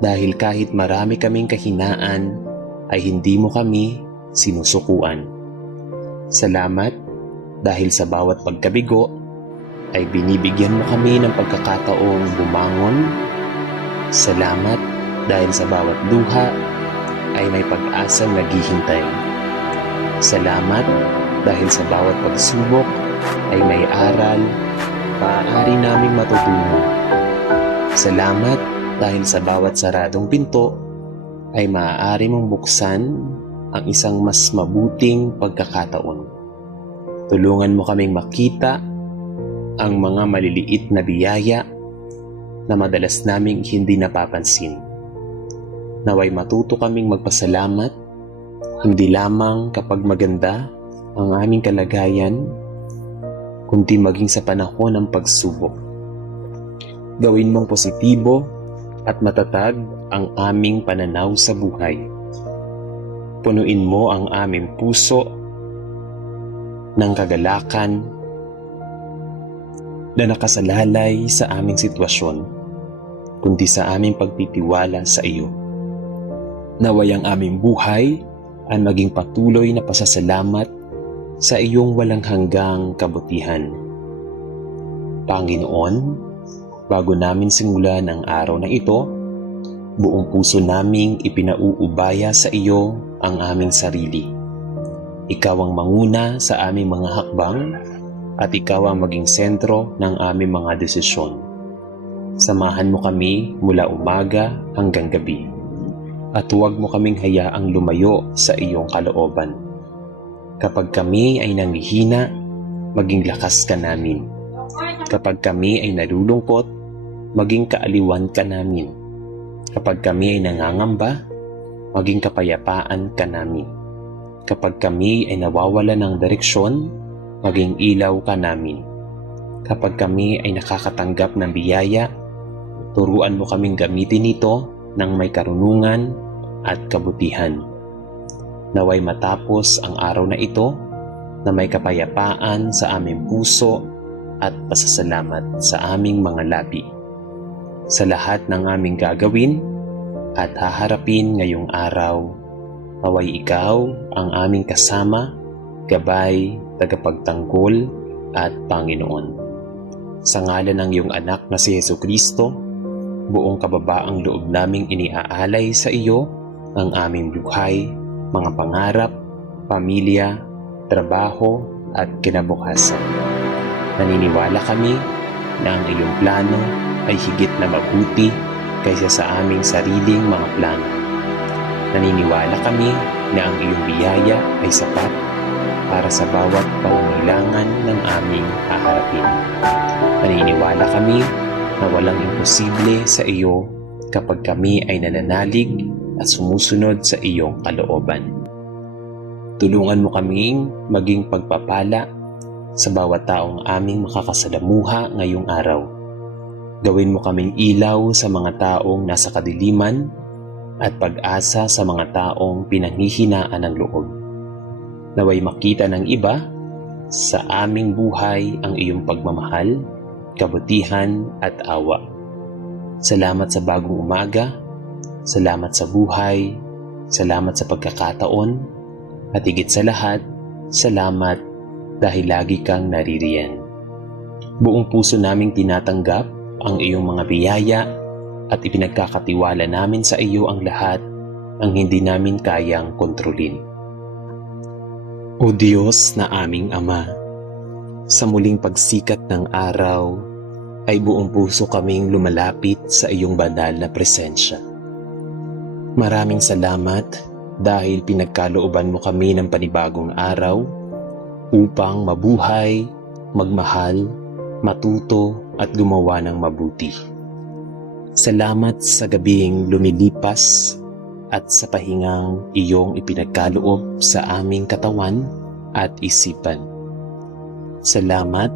dahil kahit marami kaming kahinaan ay hindi mo kami sinusukuan. Salamat dahil sa bawat pagkabigo ay binibigyan mo kami ng pagkakataong bumangon. Salamat dahil sa bawat luha ay may pag-asang naghihintay. Salamat dahil sa bawat pagsubok ay may aral maaari naming matutunan. Salamat dahil sa bawat saradong pinto ay maaari mong buksan ang isang mas mabuting pagkakataon. Tulungan mo kaming makita ang mga maliliit na biyaya na madalas naming hindi napapansin. Naway matuto kaming magpasalamat, hindi lamang kapag maganda ang aming kalagayan, kundi maging sa panahon ng pagsubok. Gawin mong positibo at matatag ang aming pananaw sa buhay. Punuin mo ang aming puso ng kagalakan na nakasalalay sa aming sitwasyon, kundi sa aming pagtitiwala sa iyo. Naway ang aming buhay ay maging patuloy na pasasalamat sa iyong walang hanggang kabutihan. Panginoon, bago namin simulan ang araw na ito, buong puso naming ipinauubaya sa iyo ang aming sarili. Ikaw ang manguna sa aming mga hakbang at ikaw ang maging sentro ng aming mga desisyon. Samahan mo kami mula umaga hanggang gabi at huwag mo kaming hayaang lumayo sa iyong kalooban. Kapag kami ay nanghihina, maging lakas ka namin. Kapag kami ay nalulungkot, maging kaaliwan ka namin. Kapag kami ay nangangamba, maging kapayapaan ka namin. Kapag kami ay nawawala ng direksyon, maging ilaw ka namin. Kapag kami ay nakakatanggap ng biyaya, turuan mo kaming gamitin ito ng may karunungan at kabutihan. Naway matapos ang araw na ito na may kapayapaan sa aming puso at pasasalamat sa aming mga labi. Sa lahat ng aming gagawin at haharapin ngayong araw, naway ikaw ang aming kasama, gabay, tagapagtanggol at Panginoon. Sa ngalan ng iyong anak na si Jesucristo, buong kababaang loob naming iniaalay sa iyo ang aming buhay, mga pangarap, pamilya, trabaho at kinabukasan. Naniniwala kami na ang iyong plano ay higit na mabuti kaysa sa aming sariling mga plano. Naniniwala kami na ang iyong biyaya ay sapat para sa bawat pangangailangan ng aming haharapin. Naniniwala kami na walang imposible sa iyo kapag kami ay nananalig at sumusunod sa iyong kalooban. Tulungan mo kaming maging pagpapala sa bawat taong aming makakasalamuha ngayong araw. Gawin mo kaming ilaw sa mga taong nasa kadiliman at pag-asa sa mga taong pinanghihinaan ng loob. Naway makita ng iba sa aming buhay ang iyong pagmamahal, kabutihan at awa. Salamat sa bagong umaga, salamat sa buhay, salamat sa pagkakataon, at higit sa lahat, salamat dahil lagi kang naririyan. Buong puso naming tinatanggap ang iyong mga biyaya at ipinagkakatiwala namin sa iyo ang lahat ang hindi namin kayang kontrolin. O Diyos na aming Ama, sa muling pagsikat ng araw ay buong puso kaming lumalapit sa iyong banal na presensya. Maraming salamat dahil pinagkalooban mo kami ng panibagong araw upang mabuhay, magmahal, matuto at gumawa ng mabuti. Salamat sa gabing lumilipas at sa pahingang iyong ipinagkaloob sa aming katawan at isipan. Salamat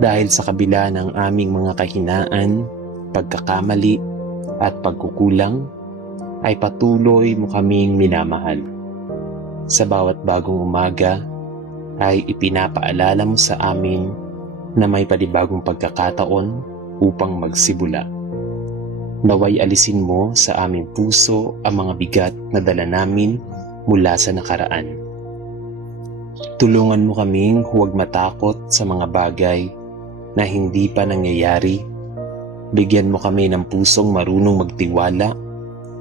dahil sa kabila ng aming mga kahinaan, pagkakamali at pagkukulang, ay patuloy mo kaming minamahal. Sa bawat bagong umaga, ay ipinapaalala mo sa amin na may panibagong pagkakataon upang magsibula. Naway alisin mo sa aming puso ang mga bigat na dala namin mula sa nakaraan. Tulungan mo kaming huwag matakot sa mga bagay na hindi pa nangyayari. Bigyan mo kami ng pusong marunong magtiwala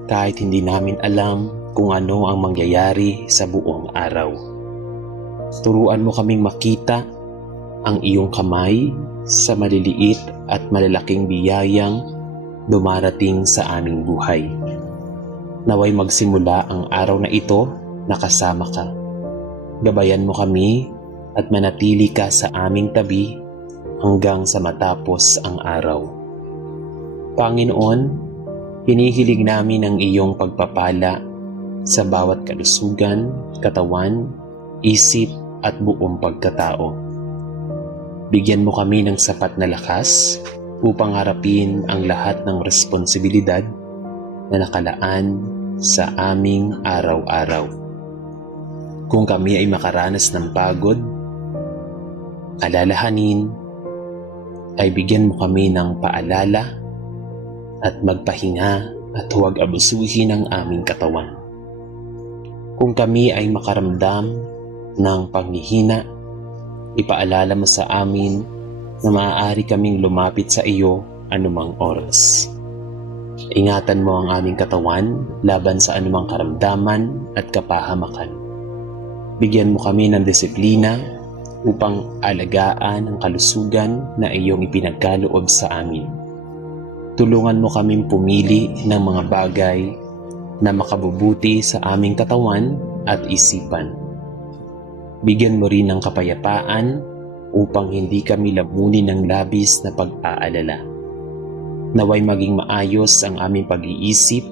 kahit hindi namin alam kung ano ang mangyayari sa buong araw. Turuan mo kaming makita ang iyong kamay sa maliliit at malalaking biyayang dumarating sa aming buhay. Naway magsimula ang araw na ito na kasama ka. Gabayan mo kami at manatili ka sa aming tabi hanggang sa matapos ang araw. Panginoon, hinihiling namin ang iyong pagpapala sa bawat kalusugan, katawan, isip at buong pagkatao. Bigyan mo kami ng sapat na lakas upang harapin ang lahat ng responsibilidad na nakalaan sa aming araw-araw. Kung kami ay makaranas ng pagod, alalahanin, ay bigyan mo kami ng paalala at magpahinga at huwag abusuhin ang aming katawan. Kung kami ay makaramdam ng panghihina, ipaalala mo sa amin na maaari kaming lumapit sa iyo anumang oras. Ingatan mo ang aming katawan laban sa anumang karamdaman at kapahamakan. Bigyan mo kami ng disiplina upang alagaan ang kalusugan na iyong ipinagkaloob sa amin. Tulungan mo kaming pumili ng mga bagay na makabubuti sa aming katawan at isipan. Bigyan mo rin ng kapayapaan upang hindi kami lamunin ng labis na pag-aalala. Naway maging maayos ang aming pag-iisip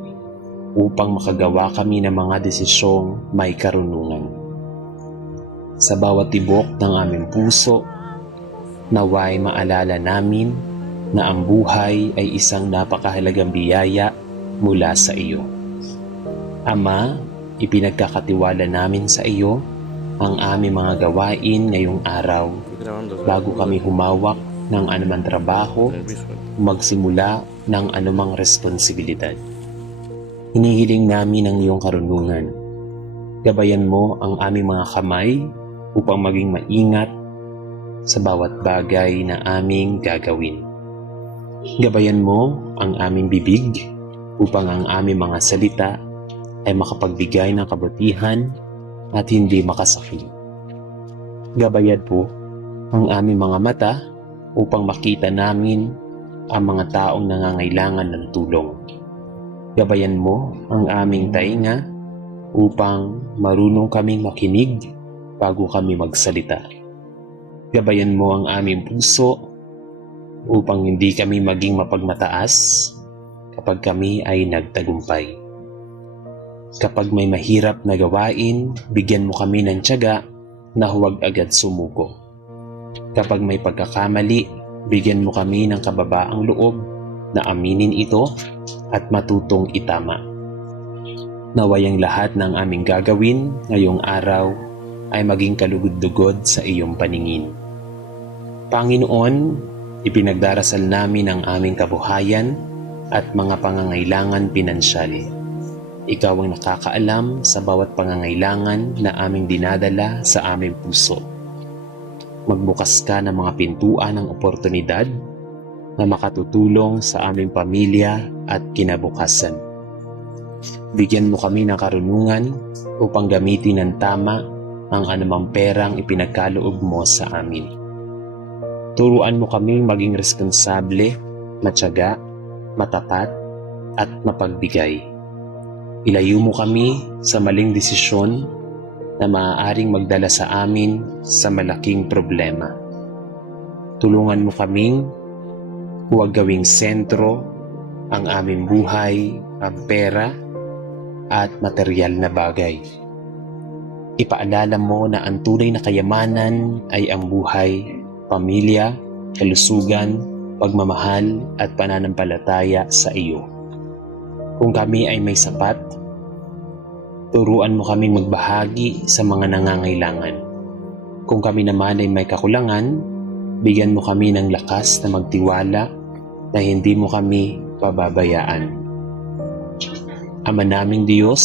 upang makagawa kami ng mga desisyong may karunungan. Sa bawat tibok ng aming puso, naway maalala namin na ang buhay ay isang napakahalagang biyaya mula sa iyo. Ama, ipinagkakatiwala namin sa iyo ang aming mga gawain ngayong araw bago kami humawak ng anumang trabaho, magsimula ng anumang responsibilidad. Hinihiling namin ang iyong karunungan. Gabayan mo ang aming mga kamay upang maging maingat sa bawat bagay na aming gagawin. Gabayan mo ang aming bibig upang ang aming mga salita ay makapagbigay ng kabutihan at hindi makasakit. Gabayan po ang aming mga mata upang makita namin ang mga taong nangangailangan ng tulong. Gabayan mo ang aming tainga upang marunong kaming makinig bago kami magsalita. Gabayan mo ang aming puso upang hindi kami maging mapagmataas kapag kami ay nagtagumpay. Kapag may mahirap na gawain, bigyan mo kami ng tiyaga na huwag agad sumuko. Kapag may pagkakamali, bigyan mo kami ng kababaang loob na aminin ito at matutong itama. Naway ang lahat ng aming gagawin ngayong araw ay maging kalugod-dugod sa iyong paningin. Panginoon, ipinagdarasal namin ang aming kabuhayan at mga pangangailangan pinansyal. Ikaw ang nakakaalam sa bawat pangangailangan na aming dinadala sa aming puso. Magbukas ka ng mga pintuan ng oportunidad na makatutulong sa aming pamilya at kinabukasan. Bigyan mo kami ng karunungan upang gamitin ng tama ang anumang perang ipinagkaloob mo sa amin. Turuan mo kaming maging responsable, matyaga, matapat, at mapagbigay. Ilayo mo kami sa maling desisyon na maaaring magdala sa amin sa malaking problema. Tulungan mo kaming huwag gawing sentro ang aming buhay, ang pera, at material na bagay. Ipaalala mo na ang tunay na kayamanan ay ang buhay, pamilya, kalusugan, pagmamahal at pananampalataya sa iyo. Kung kami ay may sapat, turuan mo kaming magbahagi sa mga nangangailangan. Kung kami naman ay may kakulangan, bigyan mo kami ng lakas na magtiwala na hindi mo kami pababayaan. Ama naming Diyos,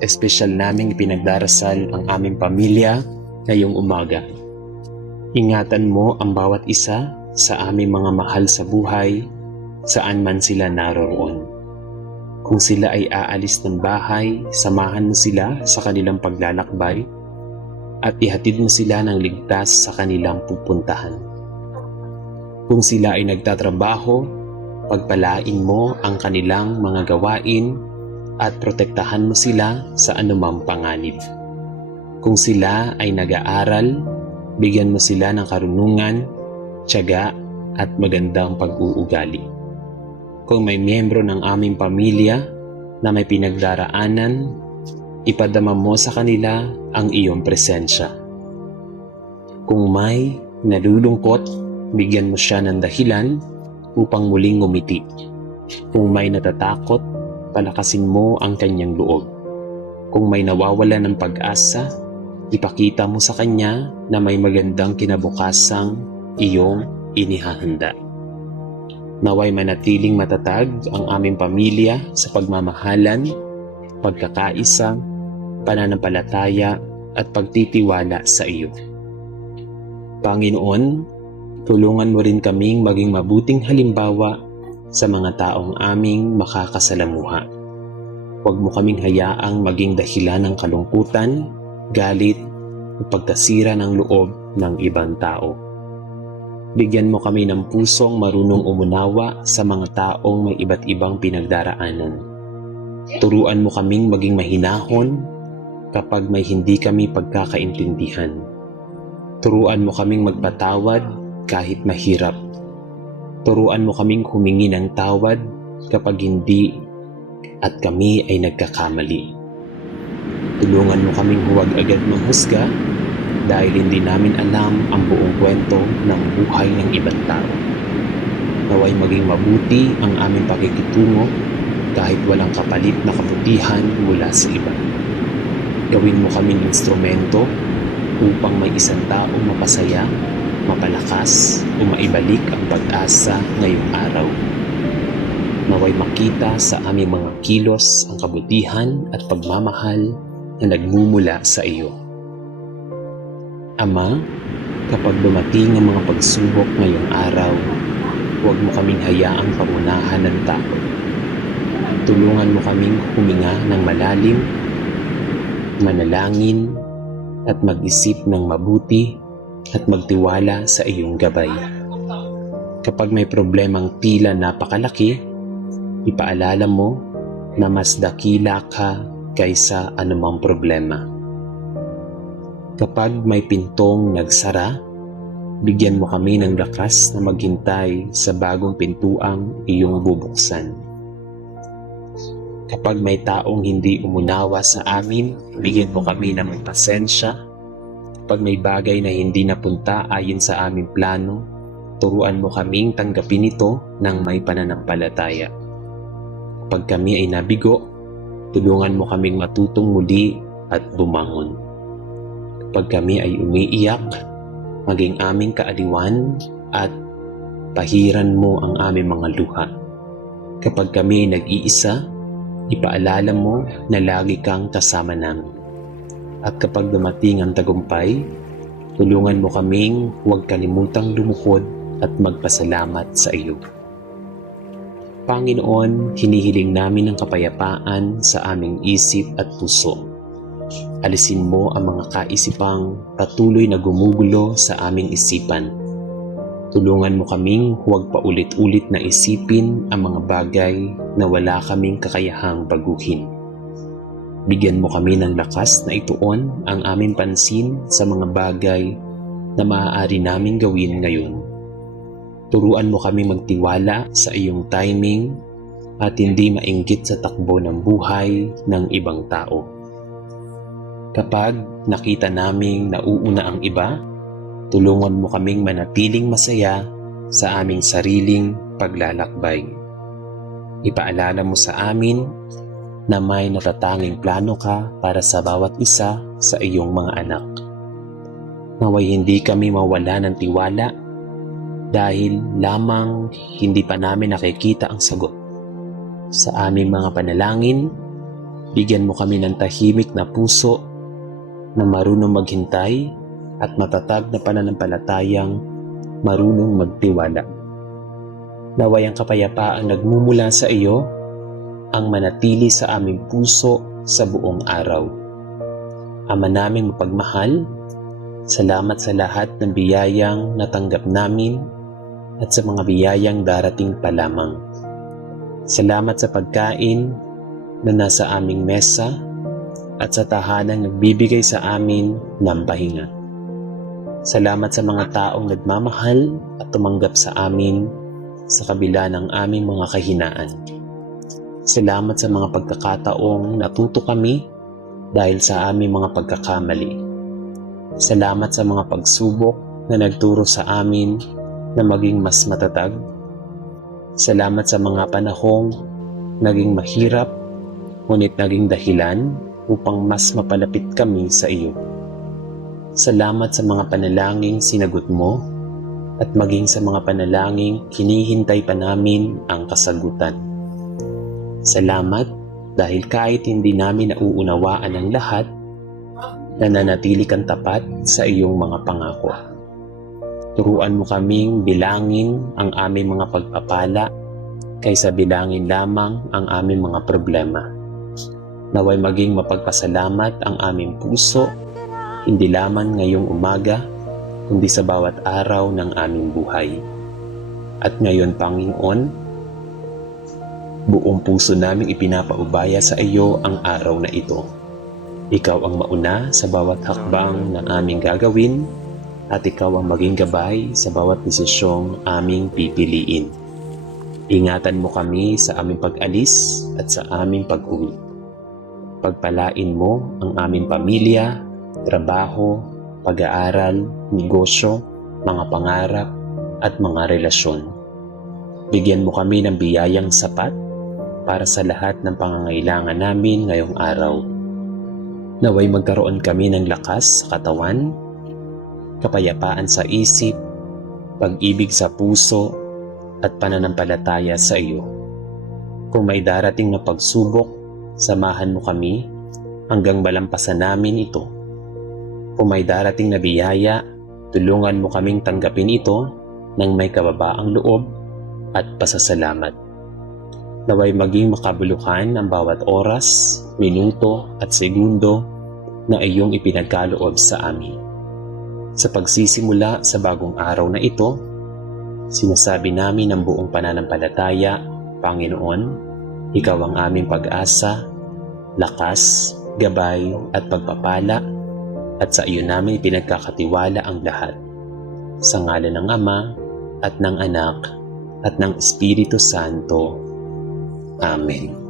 espesyal naming ipinagdarasal ang aming pamilya ngayong umaga. Ingatan mo ang bawat isa sa aming mga mahal sa buhay, saan man sila naroroon. Kung sila ay aalis ng bahay, samahan mo sila sa kanilang paglalakbay. at ihatid mo sila ng ligtas sa kanilang pupuntahan. Kung sila ay nagtatrabaho, pagpalain mo ang kanilang mga gawain at protektahan mo sila sa anumang panganib. Kung sila ay nag-aaral, bigyan mo sila ng karunungan, tiyaga at magandang pag-uugali. Kung may miyembro ng aming pamilya na may pinagdaraanan, ipadama mo sa kanila ang iyong presensya. Kung may nalulungkot, bigyan mo siya ng dahilan upang muling ngumiti. Kung may natatakot, palakasin mo ang kanyang loob. Kung may nawawala ng pag-asa, ipakita mo sa kanya na may magandang kinabukasang iyong inihahanda. Naway manatiling matatag ang aming pamilya sa pagmamahalan, pagkakaisa, pananampalataya at pagtitiwala sa iyo. Panginoon, tulungan mo rin kaming maging mabuting halimbawa sa mga taong aming makakasalamuha. Huwag mo kaming hayaang maging dahilan ng kalungkutan, galit at pagkasira ng loob ng ibang tao. Bigyan mo kami ng pusong marunong umunawa sa mga taong may iba't ibang pinagdaraanan. Turuan mo kaming maging mahinahon kapag may hindi kami pagkakaintindihan. Turuan mo kaming magpatawad kahit mahirap. Turuan mo kaming humingi ng tawad kapag hindi at kami ay nagkakamali. Tulungan mo kaming huwag agad manghusga dahil hindi namin alam ang buong kwento ng buhay ng ibang tao. Naway maging mabuti ang aming pakikitungo kahit walang kapalit na kabutihan mula sa iba. Gawin mo kaming instrumento upang may isang taong mapasaya, mapalakas o maibalik ang pag-asa ngayong araw. Naway makita sa aming mga kilos ang kabutihan at pagmamahal na nagmumula sa iyo. Ama, kapag dumating ang mga pagsubok ngayong araw, huwag mo kaming hayaang pangunahan ng takot. Tulungan mo kaming huminga ng malalim, manalangin, at mag-isip ng mabuti at magtiwala sa iyong gabay. Kapag may problemang tila napakalaki, ipaalala mo na mas dakila ka kaysa anumang problema. Kapag may pintong nagsara, bigyan mo kami ng lakas na maghintay sa bagong pintuang iyong bubuksan. Kapag may taong hindi umunawa sa amin, bigyan mo kami ng pasensya. Kapag may bagay na hindi napunta ayon sa aming plano, turuan mo kaming tanggapin ito ng may pananampalataya. Kapag kami ay nabigo, tulungan mo kaming matutong muli at bumangon. Kapag kami ay umiiyak, maging aming kaaliwan at pahiran mo ang aming mga luha. Kapag kami ay nag-iisa, ipaalala mo na lagi kang kasama namin. At kapag dumating ang tagumpay, tulungan mo kaming huwag kalimutang lumuhod at magpasalamat sa iyo. Panginoon, hinihiling namin ang kapayapaan sa aming isip at puso. Alisin mo ang mga kaisipang patuloy na gumugulo sa aming isipan. Tulungan mo kaming huwag paulit-ulit na isipin ang mga bagay na wala kaming kakayahang baguhin. Bigyan mo kami ng lakas na ituon ang aming pansin sa mga bagay na maaari naming gawin ngayon. Turuan mo kami magtiwala sa iyong timing at hindi mainggit sa takbo ng buhay ng ibang tao. Kapag nakita naming nauuna ang iba, tulungan mo kaming manatiling masaya sa aming sariling paglalakbay. Ipaalala mo sa amin na may natatanging plano ka para sa bawat isa sa iyong mga anak. Naway hindi kami mawala ng tiwala dahil lamang hindi pa namin nakikita ang sagot. Sa aming mga panalangin, bigyan mo kami ng tahimik na puso na marunong maghintay at matatag na pananampalatayang marunong magtiwala. Naway ang kapayapaang nagmumula sa iyo ang manatili sa aming puso sa buong araw. Ama naming mapagmahal, salamat sa lahat ng biyayang natanggap namin at sa mga biyayang darating pa lamang. Salamat sa pagkain na nasa aming mesa at sa tahanang nagbibigay sa amin ng pahinga. Salamat sa mga taong nagmamahal at tumanggap sa amin sa kabila ng aming mga kahinaan. Salamat sa mga pagkakataong natuto kami dahil sa aming mga pagkakamali. Salamat sa mga pagsubok na nagturo sa amin na maging mas matatag. Salamat sa mga panahong naging mahirap, ngunit naging dahilan upang mas mapalapit kami sa iyo. Salamat sa mga panalangin sinagot mo at maging sa mga panalangin hinihintay pa namin ang kasagutan. Salamat dahil kahit hindi namin nauunawaan ang lahat, nananatili kang tapat sa iyong mga pangako. Turuan mo kaming bilangin ang aming mga pagpapala kaysa bilangin lamang ang aming mga problema. Naway maging mapagpasalamat ang aming puso, hindi lamang ngayong umaga, kundi sa bawat araw ng aming buhay. At ngayon, Panginoon, buong puso naming ipinapaubaya sa iyo ang araw na ito. Ikaw ang mauna sa bawat hakbang na aming gagawin at ikaw ang maging gabay sa bawat desisyong aming pipiliin. Ingatan mo kami sa aming pag-alis at sa aming pag-uwi. Pagpalain mo ang aming pamilya, trabaho, pag-aaral, negosyo, mga pangarap at mga relasyon. Bigyan mo kami ng biyayang sapat para sa lahat ng pangangailangan namin ngayong araw. Naway magkaroon kami ng lakas sa katawan, kapayapaan sa isip, pag-ibig sa puso, at pananampalataya sa iyo. Kung may darating na pagsubok, samahan mo kami hanggang malampasan namin ito. Kung may darating na biyaya, tulungan mo kaming tanggapin ito ng may kababaang loob at pasasalamat. Naway maging makabuluhan ang bawat oras, minuto at segundo na iyong ipinagkaloob sa amin. Sa pagsisimula sa bagong araw na ito, sinasabi namin ng buong pananampalataya, Panginoon, Ikaw ang aming pag-asa, lakas, gabay at pagpapala, at sa iyo namin pinagkakatiwala ang lahat. Sa ngalan ng Ama at ng Anak at ng Espiritu Santo. Amen.